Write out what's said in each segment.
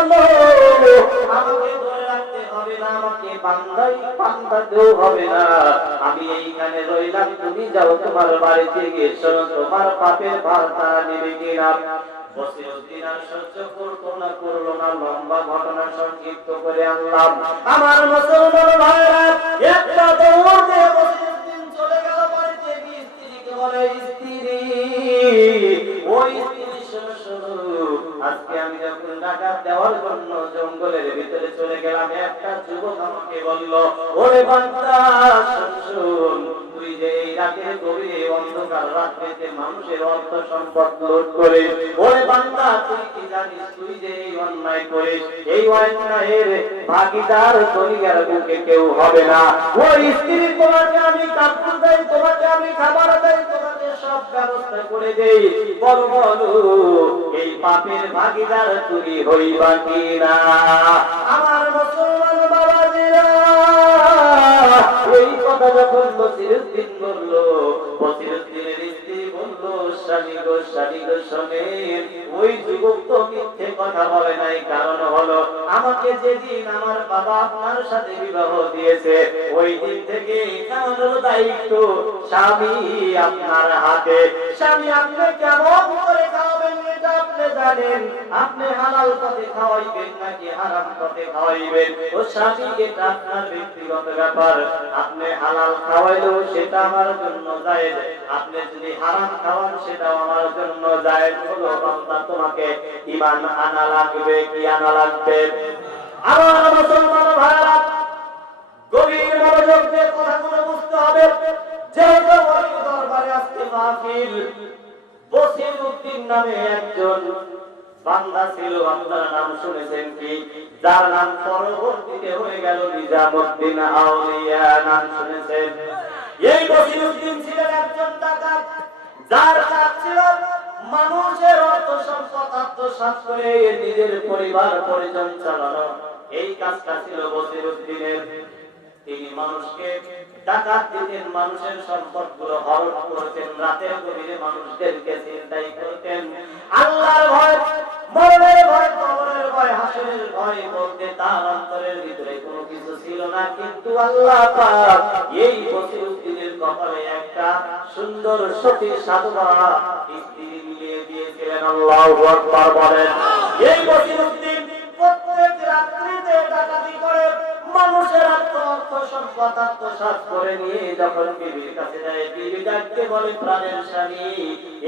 আমাকে ধরে রাখতে হবে না, আমাকে বান্ধাতেও হবে না। আমি এইখানে রইলাম, তুমি যাও তোমার বাড়িতে গিয়ে শোনো তোমার পাপের ভার তারা নেবে কিনা। বসিরউদ্দিন আর সহ্য করলো না, লম্বা ঘটনা সংক্ষিপ্ত করে আনলাম। আমার মুসলমান ভাইরা, একটা দৌড় দিয়ে বসিরউদ্দিন চলে গেল বাড়িতে গিয়ে স্ত্রীকে বলে, স্ত্রী ওই স্ত্রী শোনো, আজকে আমি যখন ডাকাত দেওয়ার জন্য জঙ্গলের ভিতরে চলে গেলাম, একটা যুবক আমাকে বলল, ওরে বান্দা শোন, তুই যে এই রাতের গভীরে অন্ধকার রাত্রিতে মানুষের অর্থ সম্পদ লুট করে, ওরে বান্দা তুই কি জানিস তুই যে এই অন্যায় করিস, এই অন্যায়ের ভাগীদার দুনিয়ার বুকে কেউ হবে না। ওই স্ত্রী তোমাকে আমি কাপড় দেই, তোমাকে আমি খাবার দেই, তোমাকে সব ব্যবস্থা করে দেই, বলো এই পাপের ভাগীদার তুমি হইবা কিনা। আমার মুসলমান বাবাজিরা, এই কথা যখন বসিরউদ্দিন বলল, বসিরউদ্দিনের স্ত্রী বলল, স্বামী গো শোনেন, ওই যুবক তো মিথ্যে কথা বলে নাই, কারণ হলো আমাকে যেদিন আমার বাবা আপনার সাথে বিবাহ দিয়েছে, ওই দিন থেকে খাওয়ানোর দায়িত্ব স্বামী আপনার হাতে। স্বামী আপনি কেমন করে খাওয়াবেন এটা আপনি জানেন, আপনি হালাল পথে খাওয়াইবেন নাকি হারাম পথে খাওয়াইবেন, ও স্বামী এটা আপনার ব্যক্তিগত ব্যাপার। আপনি হালাল খাওয়াইলেও সেটা আমার জন্য জায়েজ, আপনি যদি হারাম খাওয়ান সেটাও আমার জন্য জায়েজ। হলো বান্দা তোমাকে ঈমান আনা লাগবে, কি আনা লাগবে? আমার মুসলমান ভাইরা, গভীর মনোযোগ দিয়ে কথাগুলো বুঝতে হবে। যেহেতু ওই দরবারে আজকে মাহফিল, বসিরউদ্দিন নামে একজন বান্দা ছিল, আপনারা নাম শুনেছেন কি? যার নাম পরবর্তীতে হয়ে গেল নিজামউদ্দিন আউলিয়া, নাম শুনেছেন? এই বসিরউদ্দিন ছিলেন একজন ডাকাত, যার কাজ ছিল মানুষের অর্থ সম্পদ আত্মসাৎ করে নিজের পরিবার পরিজন চালানো। এই কাজটা ছিল বসিরউদ্দিনের। তিনি মানুষকে ডাকাত দিতেন, মানুষের সম্পদগুলো হরণ করতেন, রাতের গভীরে মানুষদেরকে ছিনতাই করতেন। আল্লাহর ভয়, মরণের ভয়, কবরের ভয়, হাসরের ভয় বলতে তার অন্তরের ভিতরে কোনো কিছু ছিল না। কিন্তু আল্লাহ পাক এই বসিরউদ্দিনের কপালে একটা সুন্দর সতী সাধবা স্ত্রী মিলিয়ে দিয়েছিলেন। আল্লাহু আকবার বলেন। এই বসিরউদ্দিন প্রত্যেক রাত্রিতে ডাকাতি করে মানুষের অর্থ সম্পদ আত্মসাৎ করে নিয়ে যখন বিবির কাছে যায়, বিবি ডাকতে বলে, প্রাণের স্বামী,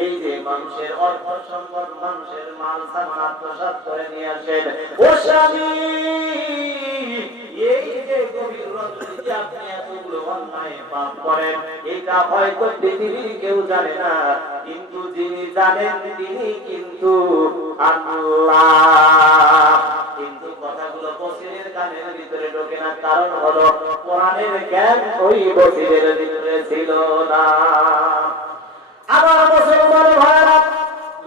এই যে মানুষের অর্থ সম্পদ, মানুষের মাল সামান আত্মসাৎ করে নিয়ে আসেন, ও স্বামী, এই যে গভীর রাত্রিতে আপনি এতগুলো অন্যায় পাপ করেন, এটা হয়তো পৃথিবীর কেউ জানে না, কিন্তু যিনি জানেন তিনি কিন্তু আল্লাহ। কিন্তু কথাগুলো বসিরের কানের ভিতরে ঢোকে না, কারণ হলো কোরআনের জ্ঞান ওই বসিরের ভিতরে ছিল না। আমার মুসলমান ভাইরা,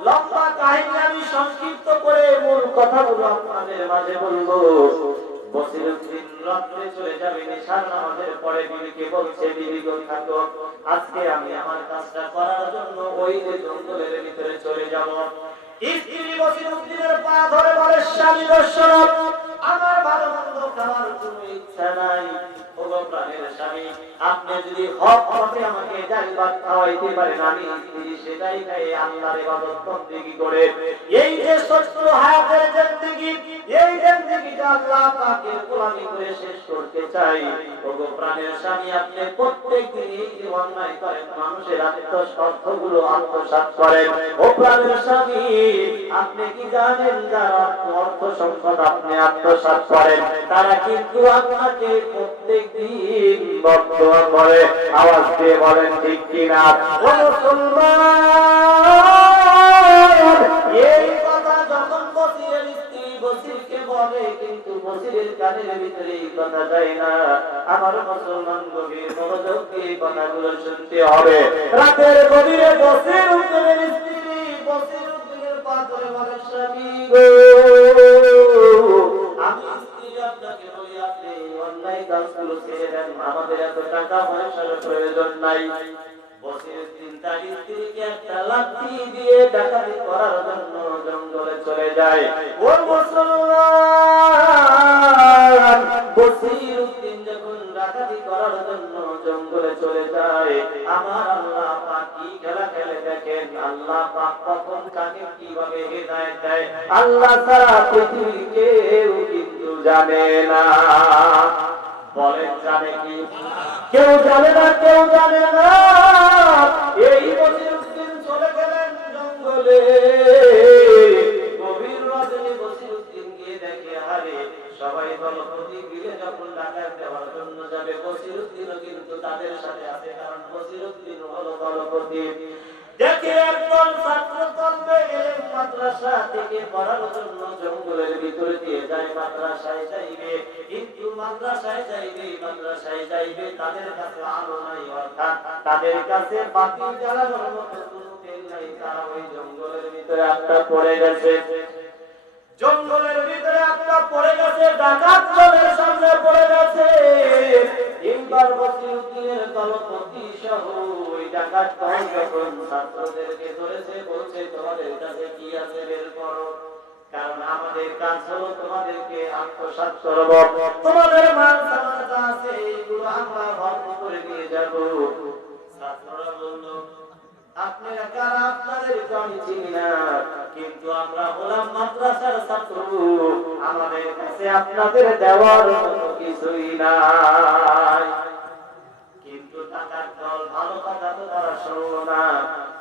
লম্বা কাহিনী আমি সংক্ষিপ্ত করে মূল কথাগুলো আপনাদের মাঝে বলবো। বসিরউদ্দিন রাত্রে চলে যাবে নিশার নামাজের পরে, বিবিকে বলছে, বিবি গো থাকো, আজকে আমি আমার কাজটা করার জন্য ওই যে জঙ্গলের ভিতরে চলে যাব। স্ত্রী বসিরউদ্দিনের পা ধরে বলে, স্বামী দর্শন, আমার ভালো মন্দ খাওয়ার কোনো ইচ্ছা নাই, ওগো প্রাণের স্বামী, আপনি যদি হক পথে আমাকে জাইবাত খাওয়াইতে পারেন, আমি স্ত্রী সেটাই খাই আল্লাহর ইবাদত বন্দেগী করে এই যে সত্য হায়াতের জিন্দেগি, এই জিন্দেগিটা আল্লাহ পাকের গোলামি করে শেষ করতে চাই। ওগো প্রাণের স্বামী, আপনি প্রত্যেকদিন এই যে অন্যায় করেন, মানুষের আত্মস্বার্থগুলো আত্মসাৎ করেন, ও প্রাণের স্বামী, আপনি কি জানেন যারা অর্থ সম্পদ আপনি আত্মসাৎ করেন, তারা কিন্তু আপনাকে প্রত্যেকদিন বদদোয়া করে? আওয়াজ দিয়ে বলেন ঠিক কিনা? ও মুসলমান, এই কথা যখন বসিরের স্ত্রী বসিরকে বলে, কিন্তু বসিরের কানের ভিতরে এই কথা যায় না। আমার মুসলমান, গভীর মনোযোগ দিয়ে কথাগুলো শুনতে হবে। রাতের গভীরে বসিরউদ্দিনের স্ত্রী বসিরউদ্দিনের পা ধরে বলে, স্বামী গো, আমি স্ত্রী আপনাকে বলি, আপনি অন্যায় কাজগুলো ছেড়ে দেন, আমাদের এত টাকা পয়সার প্রয়োজন নাই। বসিরউদ্দিন তার স্ত্রীকে একটা লাঠি দিয়ে ডাকাতি করার জন্য জঙ্গলে চলে যায়। ও মুসলমান, বসিরউদ্দিন যখন ডাকাতি করার জন্য জঙ্গলে চলে যায়, আমার আল্লাহ পাক কি খেলা খেলে দেখেন। আল্লাহ পাক কখন কাকে কিভাবে হেদায়েত দেয় আল্লাহ ছাড়া পৃথিবীর কেউ কিন্তু জানে না। বলেন জানে কি? কেউ জানে না, কেউ জানে না। এই বসিরউদ্দিন চলে গেলেন জঙ্গলে। গভীর রজনী বসিরউদ্দিন গিয়ে দেখে, আরে সবাই দলপতি গিয়ে যখন ডাকাত দেওয়ার জন্য যাবে, বসিরউদ্দিনও কিন্তু তাদের সাথে আছে, কারণ বসিরউদ্দিন হলো দলপতি। দেখে একদল ছাত্র তলবে এলেম মাদ্রাসা থেকে পড়ার জন্য জঙ্গলের ভিতরে দিয়ে যায়, মাদ্রাসায় যাইবে। কিন্তু মাদ্রাসায় যাইবে তাদের কাছে আলো নাই, অর্থাৎ তাদের কাছে বাতি জ্বালানোর মতো কোনো তেল নাই। তারা ওই জঙ্গলের ভিতরে একটা পড়ে গেছে, জঙ্গলের ভিতরে একটা পড়ে গেছে, ডাকাত দলের সামনে পড়ে গেছে। এইবার বসিরউদ্দিনের দলপতি সহ ওই ডাকাত দল যখন ছাত্রদেরকে ধরেছে, বলছে তোমাদের কাছে কি আছে বের করো, কারণ আমাদের কাজ হলো তোমাদেরকে আত্মসাৎ করব, তোমাদের মাল সামানা আছে এগুলো আমরা ভর্তি করে নিয়ে যাব। ছাত্ররা বলল, আপনারা কারা? আপনাদেরকে আমি চিনি না, কিন্তু আমরা হলাম মাদ্রাসার ছাত্র, আমাদের কাছে আপনাদের দেওয়ার মতো কিছুই নাই। কিন্তু টাকার দল ভালো কথা তো তারা শুনলো না।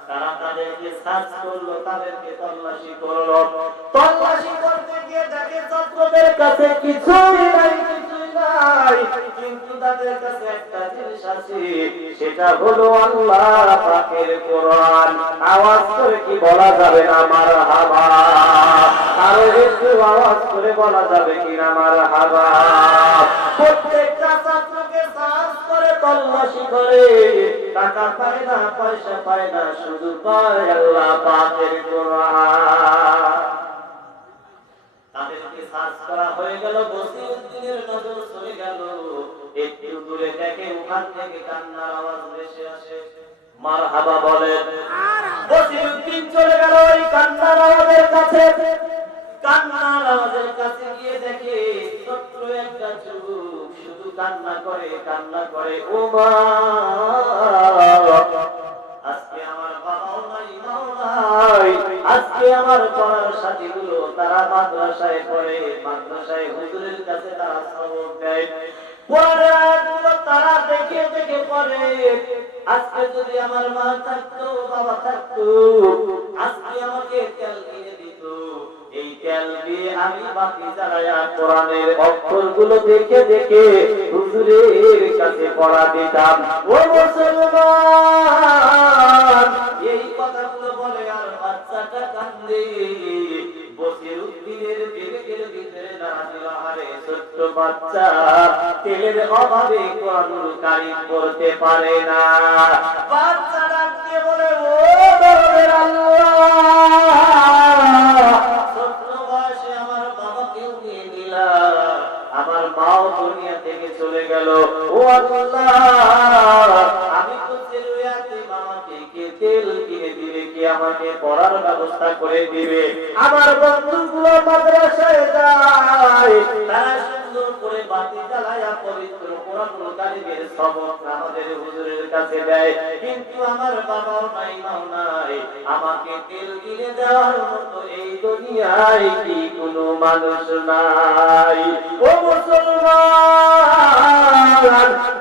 তারা তাদেরকে সার্চ করলো, তাদেরকে তল্লাশি করলো। তল্লাশি করতে গিয়ে দেখে ছাত্রদের কাছে কিছুই নাই, কিছুই নাই। কিন্তু তাদের কাছে একটা জিনিস আছে, সেটা হলো আল্লাহ পাকের কোরআন। আওয়াজ করে কি বলা যাবে না মারহাবা? আরো একটু আওয়াজ করে বলা যাবে কি না মারহাবা? প্রত্যেকটা ছাত্রকে সার্চ করে তল্লাশি করে, টাকা পায় না, পয়সা পায় না, শুধু পায় আল্লাহ পাকের কোরআন। তাদেরকে সার্চ করা হয়ে গেল, বসিরউদ্দিনের নজর চলে গেল। একটু দূরে দেখে ওখান থেকে কান্নার আওয়াজ ভেসে আসে। মারহাবা বলেন। বসিরউদ্দিন চলে গেল ওই কান্নার আওয়াজের কাছে। কান্নার আওয়াজের কাছে গিয়ে দেখে ছোট্ট একটা যুবক শুধু কান্না করে, কান্না করে। ও মা, আজকে আমার বাবাও নাই, মাও নাই, আজকে আমার পড়ার সাথীগুলো তারা মাদ্রাসায় পড়ে, মাদ্রাসায় হুজুরের কাছে তারা সবক দেয়, পড়ার আয়াতগুলো তারা দেখে দেখে পড়ে। আজকে যদি আমার মা থাকতো, বাবা থাকতো, আজকে আমাকে তেল কিনে দিত, এই তেল দিয়ে আমি বাতি জ্বালায়া কোরআনের অক্ষরগুলো দেখে দেখে হুজুরের কাছে পড়া দিতাম। ও মুসলমান, এই কথাগুলো বলে আর বাচ্চাটা কান্দে। বসিরউদ্দিনের বিবেকের ভিতরে দাঁড়ানো, আরে ছোট্ট বাচ্চা তেলের অভাবে কোরআনুল কারীম পড়তে পারে না। বাচ্চা ডাকতে বলে, ও দরবের আল্লাহ, ছোট্ট বয়সে আমার বাবাকেও নিয়ে নিলা, আমার মাও দুনিয়া থেকে চলে গেল। ও আল্লাহ, আমি তো চেরুয়াতে মামাকে কে তেল কিনে দিবে, কি আমাকে পড়ার ব্যবস্থা করে দিবে। আমার বন্ধুগুলো মাদ্রাসায় যায়, তারা সুন্দর করে বাতি জ্বালায়া পবিত্র কোরআনুল কারীমের সবক আমাদের হুজুরের কাছে দেয়, কিন্তু আমার বাবাও নাই, মাও নাই, আমাকে তেল কিনে দেওয়ার মতো এই দুনিয়ায় কি কোনো মানুষ নাই। ও মুসলমান,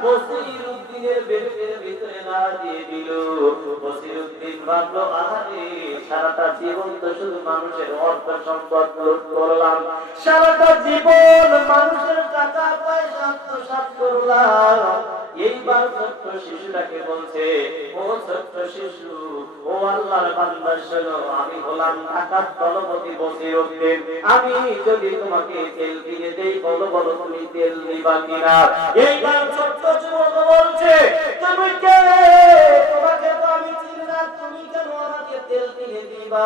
বসিরউদ্দিনের বেরের ভিতরে না দিয়ে দিল। বসিরউদ্দিন ভাবলো, আরে সারাটা জীবন তো শুধু মানুষের অর্থ সম্পদ লুট করলাম, সারাটা জীবন মানুষের টাকা পয়সা আত্মসাৎ করলাম। এইবার ছোট্ট শিশুটাকে বলছে, ও ছোট্ট শিশু, ও আল্লাহর বান্দা শোনো, আমি হলাম ঢাকার দলপতি বসিরউদ্দিন, আমি যদি তোমাকে তেল কিনে দেই, বলো বলো তুমি তেল দিবা কিনা? এইবার ছোট্ট যুবক বলছে, তুমি কে? তোমাকে তো আমি চিনি না, তুমি কেন আমাকে তেল কিনে দিবা?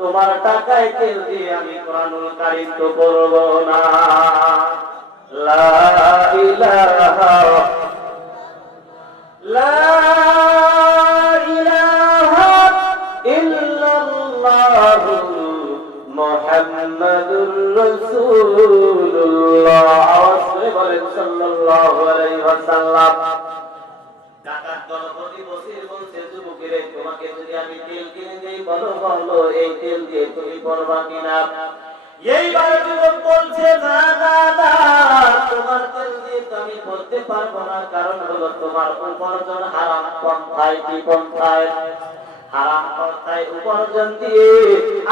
তোমার টাকায় তেল দিয়ে আমি কোরআনুল কারীম তো পড়ব না। লা ইলাহা লা ইলাহা বলবে, তোমাকে যদি আমি তেল কিনে দেই, বলো বলো এই তেল দিয়ে তুমি পরবা কিনা? এইবার যুবক বলছে, না না না, তোমার তেল দিয়ে তো আমি পড়তে পারবো না, কারণ হলো তোমার উপার্জন হারাম পন্থায়। কি পন্থায়? হারাম পন্থায় উপার্জন দিয়ে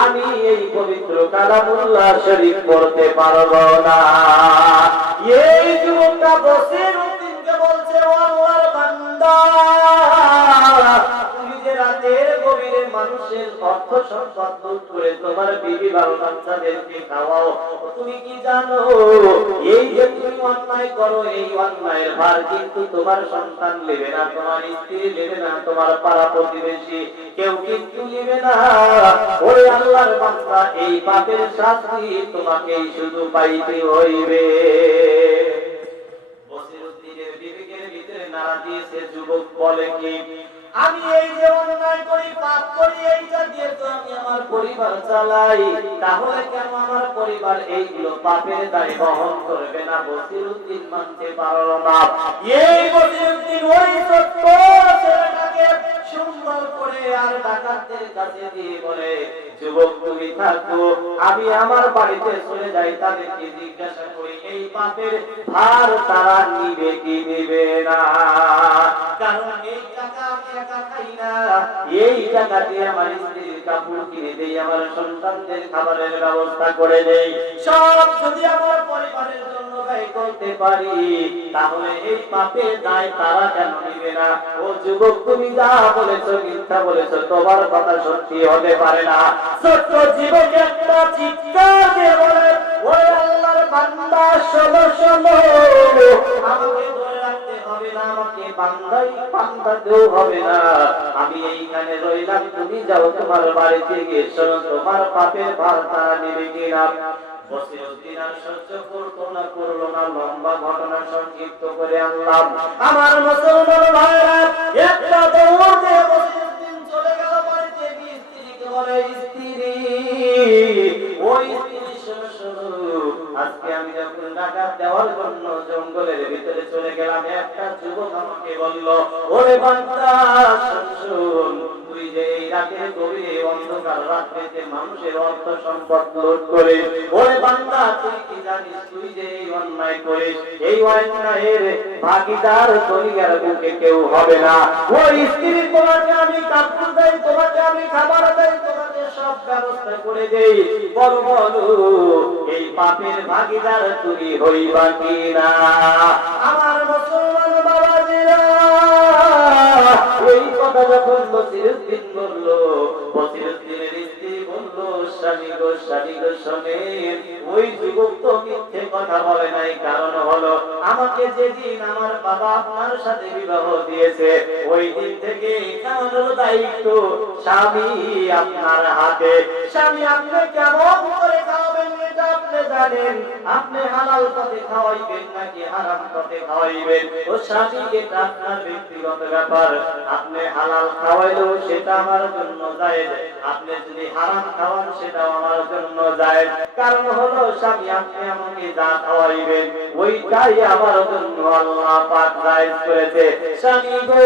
আমি এই পবিত্র কালামুল্লাহ শরীফ পড়তে পারবো না। এই যুবকটা বসির উদ্দিনকে বলছে, ও আল্লাহর বান্দা, তুমি যে রাতের গভীরে মানুষের অর্থ সম্পদ লুট করে তোমার বিবি বারো বাচ্চাদেরকে খাওয়াও, তুমি কি জানো এই যে তুমি অন্যায় করো, এই অন্যায়ের ভার কিন্তু তোমার সন্তান নেবে না, তোমার স্ত্রী নেবে না, তোমার পাড়া প্রতিবেশী কেউ কিন্তু নেবে না। ওরে আল্লাহর বান্দা, এই পাপের শাস্তি তোমাকেই শুধু পাইতে হইবে। বসিরউদ্দিনের বিবেকের ভিতরে নাড়া দিয়েছে। যুবক বলে কি, আমি এই যে অন্যায় করি, পাপ করি, এইটা দিয়ে তো আমি আমার পরিবার চালাই, তাহলে কেন আমার পরিবার এইগুলো পাপের দায় বহন করবে না? বসিরউদ্দিন মানতে পারল না। এই বসিরউদ্দিন ওই ছোট্ট ছেলেটাকে সুন্দর করে আর ডাকাতদের কাছে দিয়ে বলে, যুবক তুমি থাকো, আমি আমার বাড়িতে চলে যাই, তাদেরকে জিজ্ঞাসা করি এই পাপের ভার তারা নিবে কি নিবে না। কারণ এই টাকা আমি একা খাই না, এই টাকা দিয়ে আমার স্ত্রীর কাপড় কিনে দেই, আমার সন্তানদের খাবারের ব্যবস্থা করে দেই, সব যদি আমার পরিবারের জন্য ব্যয় করতে পারি, তাহলে এই পাপের দায় তারা কেন নিবে না? ও যুবক, তুমি যা বলেছো মিথ্যা বলেছো, তোমার কথা সত্যি হতে পারে না। ছোট্ট যুবক একটা চিৎকার দিয়ে বলে, ওরে আল্লাহর বান্দা, শোনো শোনো, আমাকে ধরে রাখতে হবে না, আমাকে বান্দাতেও হবে না, আমি এইখানে রইলাম, তুমি যাও তোমার বাড়িতে গিয়ে শোনো তোমার পাপের ভার তারা নেবে কিনা। বসিরউদ্দিন আর সহ্য করতো না, করলো না, লম্বা ঘটনা সংক্ষিপ্ত করে আনলাম। আমার মুসলমান ভাইরা, একটা দৌড় দিয়ে বসিরউদ্দিন চলে গেল বাড়িতে গিয়ে স্ত্রীকে বলে, স্ত্রী, ওই স্ত্রী শোনো শোনো, আজকে আমি যখন ডাকাত দেওয়ার জন্য জঙ্গলের ভিতরে চলে গেলাম, একটা যুবক আমাকে বলল, ওরে বান্দা শোন শোন, তুই যে এই রাতের গভীরে অন্ধকার রাত্রিতে মানুষের অর্থ সম্পদ লুট করে, ওরে বান্দা তুই কি জানিস তুই যে এই অন্যায় করিস, এই অন্যায়ের ভাগীদার দুনিয়ার বুকে কেউ হবে না। ওই স্ত্রী তোমাকে আমি কাপড় দেই, তোমাকে আমি খাবার দেই, তোমাকে সব ব্যবস্থা করে দেই, বল বলো এই পাপের ভাগীদার তুমি হইবা কিনা? আমার মুসলমান বাবাজিরা, এই কথা যখন বসিরউদ্দিন বলল, বসিরউদ্দিনের স্ত্রী বলল, স্বামী গো স্বামী গো শোনেন, ওই যুবক তো মিথ্যে কথা বলে নাই, কারণ হলো আমাকে যেদিন আমার বাবা আপনার সাথে বিবাহ দিয়েছে, ওই দিন থেকে খাওয়ানোর দায়িত্ব স্বামী আপনার হাতে। স্বামী আপনি কেমন করে খাওয়াবেন এটা আপনি জানেন, আপনি হালাল পথে খাওয়াইবেন নাকি হারাম পথে খাওয়াইবেন, ও স্বামী এটা আপনার ব্যক্তিগত ব্যাপার, আপনি হালাল খাওয়াইলেও সেটা আমার জন্য জায়েজ, আপনি যদি হারাম খাওয়ান সেটাও আমার জন্য জায়েজ, কারণ হলো স্বামী আপনি আমাকে যা খাওয়াইবেন ওইটাই আমার জন্য আল্লাহ পাক জায়েজ করেছে। স্বামী গো,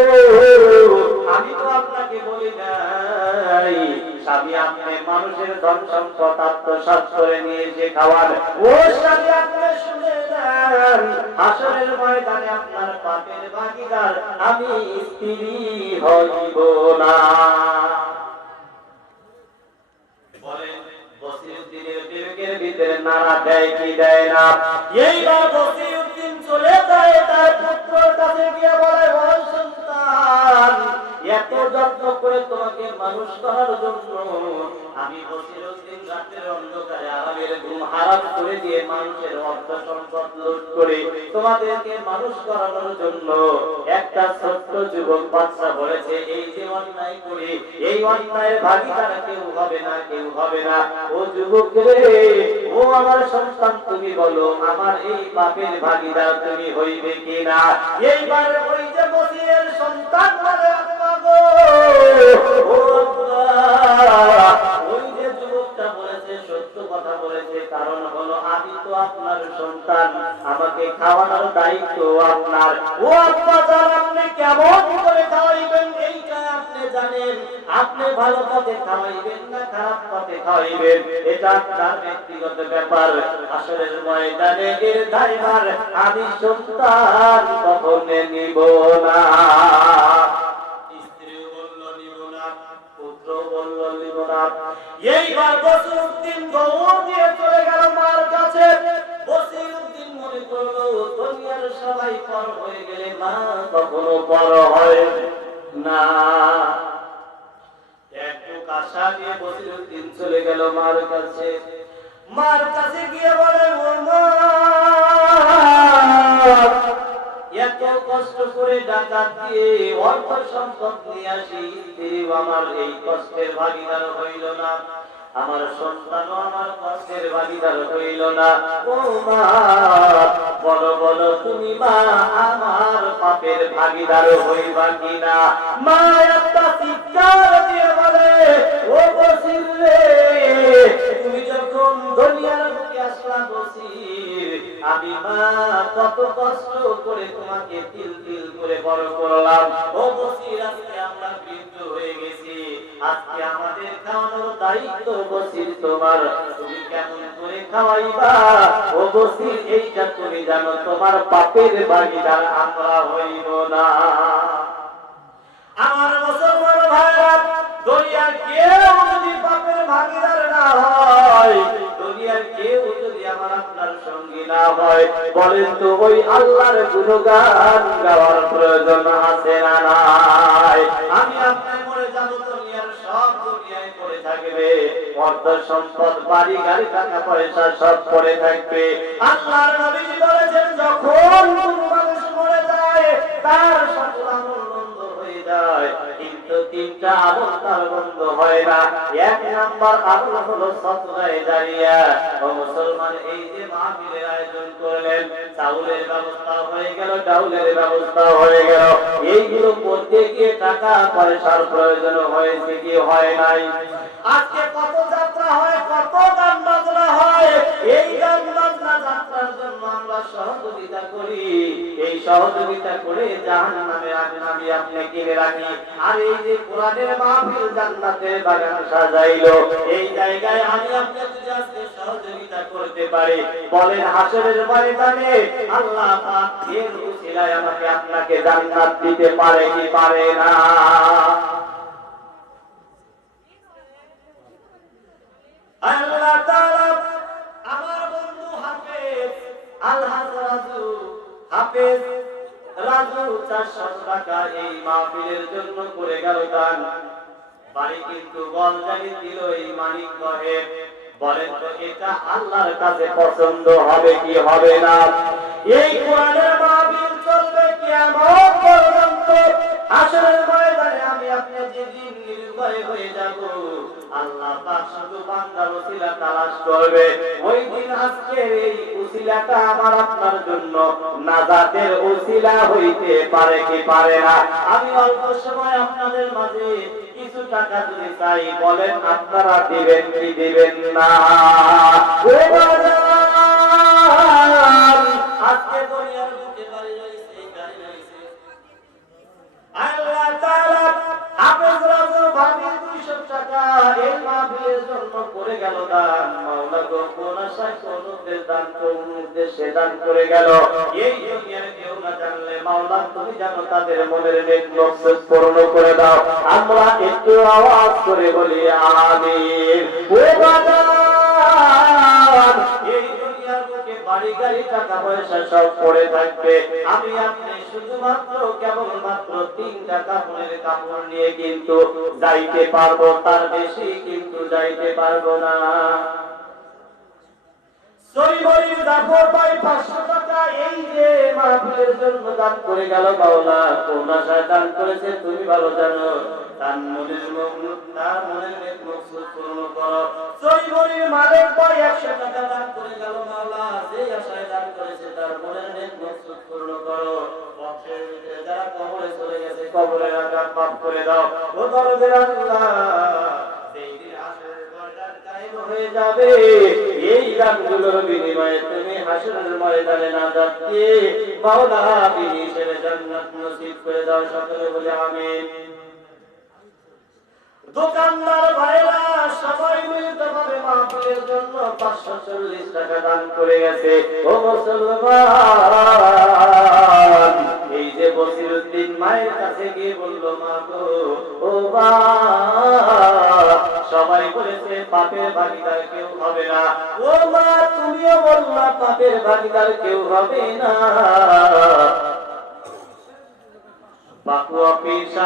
আমি তো আপনাকে বলি নাই স্বামী আপনি মানুষের ধন সম্পদ আত্মসাৎ করে নিয়ে এসে খাওয়ান, ও স্বামী আপনি শুনে নেন, হাসরের ময়দানে আপনার পাপের ভাগীদার আমি স্ত্রী হইব না। বলেন বসিরউদ্দিনের বিবেকের ভিতরে নাড়া দেয় কি দেয় না? এইবার বসিরউদ্দিন চলে যায় তার পুত্রের কাছে গিয়ে বলে, ও সন্তান, এত যত্ন করে তোমাকে মানুষ করার জন্য আমি বসিরউদ্দিন রাতের অন্ধকারে আরামের ঘুম হারাম করে দিয়ে মানুষের অর্থ সম্পদ লুট করে তোমাদেরকে মানুষ করানোর জন্য একটা ছোট্ট যুবক বাচ্চা বলেছে, এই যে অন্যায় করি এই অন্যায়ের ভাগীদার কেউ হবে না, কেউ হবে না। ও যুবক রে, ও আমার সন্তান, তুমি বলো আমার এই পাপের ভাগীদার তুমি হইবে কিনা? এইবার ওই যে বসিরের সন্তান বলে, আব্বা গো, ও আব্বা, ওই যে যুবকটা বলেছে সত্য কথা বলেছে, কারণ হলো আমি তো আপনার সন্তান, আমাকে খাওয়ানোর দায়িত্ব আপনার। ও আব্বা জান, আপনি কেমন করে খাওয়াইবেন এইটা আপনি জানেন, আপনি ভালো পথে খাওয়াইবেন না খারাপ পথে খাওয়াইবেন এটা আপনার ব্যক্তিগত ব্যাপার। আসরের ময়দানে এর দায়ভার আমি সন্তান কখনো নিব না। স্ত্রী বলল নিব না, পুত্র বলল নিব না। এইবার বসিরউদ্দিন দৌড় দিয়ে চলে গেল মার কাছে। বসিরউদ্দিন মনে করলো দুনিয়ার সবাই পর হয়ে গেলে মা কখনো পর হয় না। একটু কাশা নিয়ে বসিরউদ্দিন চলে গেল মার কাছে। মার কাছে গিয়ে বলে ও মা, এত কষ্ট করে ডাকাত দিয়ে অর্থ সম্পদ নিয়ে আসি, স্ত্রী আমার এই কষ্টের ভাগিদার হইল না, আমার সন্তানও আমার কষ্টের ভাগিদার হইল না। ও মা বলো বলো তুমি মা আমার পাপের ভাগিদার হইবা কিনা? মা একটা চিৎকার দিয়ে বলে ও বসির রে, তুমি যখন দুনিয়ার বুকে আসলা বসির, আমি মা কত কষ্ট করে তোমাকে তিল তিল করে বড় করলাম। ও বসির আজকে আমরা বৃদ্ধ হয়ে গেছি, আজকে আমাদের খাওয়ানোর দায়িত্ব বসির তোমার, তুমি কেমন করে খাওয়াইবা? ও বসির এইটা তুমি জানো তোমার পাপের ভাগীদার আমরা হইব না। আমার মুসলমান ভাইরা, দুনিয়ার কেউ যদি পাপের ভাগীদার না হয়, দুনিয়ার কেউ যদি আমার আপনার সঙ্গী না হয়, বলেন তো ওই আল্লাহর গুণগান গাওয়ার প্রয়োজন আছে না নাই? আমি আপনি মরে যাব, দুনিয়ার সব দুনিয়ায় পড়ে থাকবে, অর্থ সম্পদ বাড়ি গাড়ি টাকা পয়সা সব পড়ে থাকবে। আল্লাহর নবী বলেছেন যখন কোন মানুষ মরে যায় তার সকল আমল বন্ধ হয়ে যায়, কিন্তু তিনটা আমল তার বন্ধ হয় না। এক নাম্বার আমল হলো সদকায়ে জারিয়া। ও মুসলমান, এই যে মাহফিলের আয়োজন করলেন, চাউলের ব্যবস্থা হয়ে গেল, ডাউলের ব্যবস্থা হয়ে গেল, এইগুলো করতে গিয়ে টাকা পয়সার প্রয়োজন হয়েছে কি হয় নাই? আজকে কত যাত্রা হয়, কত গান বাজনা হয়, এই গান বাজনা যাত্রার জন্য আমরা সহযোগিতা করি, এই সহযোগিতা করে জাহান্নামে আমি আপনি কিনে রাখি। আর এই যে কোরআনের মাহফিল জান্নাতের বাগান সাজাইলো, এই জায়গায় আমি আপনি যদি আজকে সহযোগিতা করতে পারি, বলেন হাসরের ময়দানে আল্লাহ পাক এর উসিলায় আমাকে আপনাকে জান্নাত দিতে পারে কি পারে না? আল্লাহ তাআলা আমার বন্ধু হাফেজ আলহাজ রাজু, হাফেজ রাজু 400 টাকা এই মাহফিলের জন্য করে গেল দান। বাড়ি কিন্তু গলজানি দিল এই মানিক সাহেব। বলেন তো এটা আল্লাহর কাছে পছন্দ হবে কি হবে না? এই কোরআনের মাহফিল চলবে কিয়ামত পর্যন্ত। হাসরের ময়দানে আমি আপনি যেদিন নির্ভয় হয়ে যাব, আল্লাহ পাক শুধু বান্দার ওসিলা তালাশ করবে। ওই দিন আজকের এই ওসিলাটা আমার আপনার জন্য নাজাতের ওসিলা হইতে পারে কি পারে না? আমি অল্প সময় আপনাদের মাঝে কিছু টাকা যদি চাই, বলেন আপনারা দিবেন কি দিবেন না? আজকে দুনিয়ার বুকে বাড়ি রয়েছে, গাড়ি রয়েছে, আল্লাহ তাআলা হাফেজ রাজু ভাবি 200 টাকা এই মাহফিলের জন্য করে গেল দান। মাওলা গো কোন আশায় কোন দান, কোন উদ্দেশ্যে দান করে গেল, এই দুনিয়ার কেউ না জানলে মাওলা তুমি জানো, তাদের মনের নেক মকসদ পূর্ণ করে দাও। আমরা একটু আওয়াজ করে বলি আমিন। ও বাজান, এই দুনিয়ার বুকে বাড়ি গাড়ি টাকা পয়সা সব পড়ে থাকবে, আমি আপনি শুধুমাত্র কেবলমাত্র 3টা কাপড়ের কাপড় নিয়ে কিন্তু যাইতে পারবো, তার বেশি কিন্তু যাইতে পারবো না। সরিবরির জাফর ভাই 500 টাকা এই যে মাহফিলের জন্য দান করে গেল। মাওলা কোন আশায় দান করেছে তুমি ভালো জানো, তার মনের নেক মকসুদ পূর্ণ করো। সরিবরির মালিক ভাই 100 টাকা দান করে গেল। মাওলা যে আশায় দান করেছে তার মনের নেক মকসুদ পূর্ণ করো। বংশের ভিতরে যারা কবরে চলে গেছে, কবরের আযাব মাফ করে দাও। ও দরদের আল্লাহ, সেই দিন হাসরের ময়দান কায়েম হয়ে যাবে, এই দানগুলোর বিনিময়ে তুমি হাসরের ময়দানে নাজাত দিয়ে মাওলা বিনি হিসেবে জান্নাত নসিব করে দাও। সকলে বলে আমিন। দোকানদার ভাইরা সবাই মিলিতভাবে মাহফিলের জন্য 540 টাকা দান করে গেছে। ও মুসলমান, এই যে বসিরউদ্দিন মায়ের কাছে গিয়ে বলল, মা গো, ও মা, সবাই বলেছে পাপের ভাগীদার কেউ হবে না। ও মা, তুমিও বললা পাপের ভাগীদার কেউ হবে না। বাকুয়া পীর